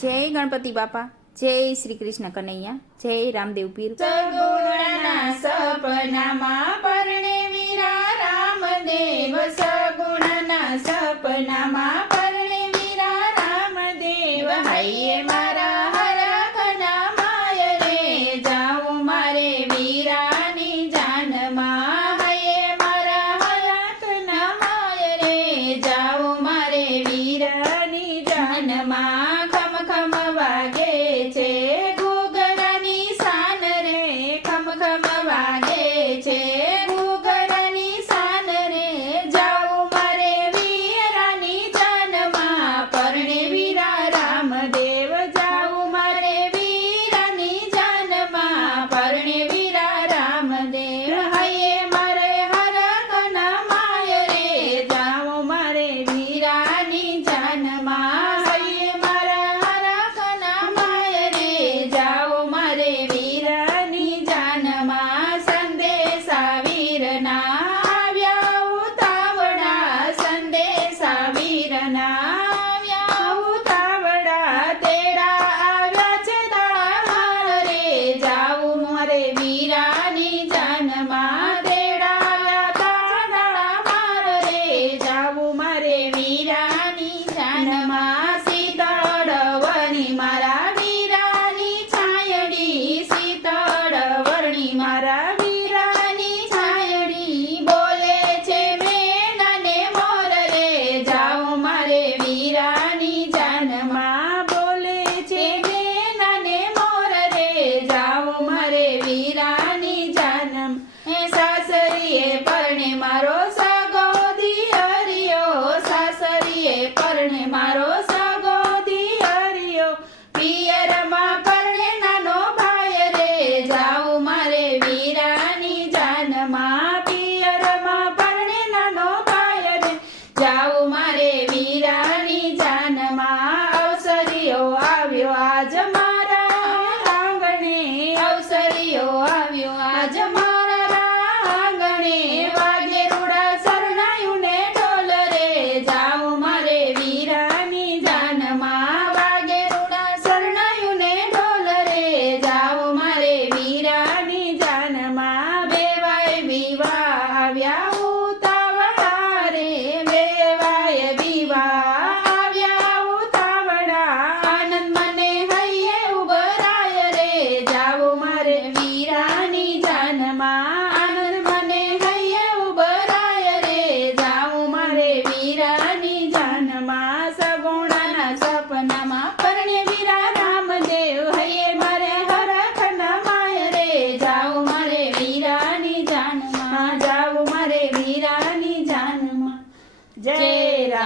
જય ગણપતિ બાપા, જય શ્રી કૃષ્ણ કનૈયા, જય રામદેવ પીર. સગુણના સપનામાં પરણે વીરા રામદેવ, સગુણના સપનામાં વીરાની છાનમાં શીતળવણી, મારા વીરાની છાયડી, શીતળવણી, મારા વીરાની છાયડી બોલે છે મેનાને મોર રે જાઓ મારે વીરાની જાનમાં બોલે છે મેનાને મોર રે જાઓ મારે વીરાની જાનમ સાસરીએ પરણે મારો Tchau, uma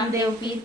Namdev Vir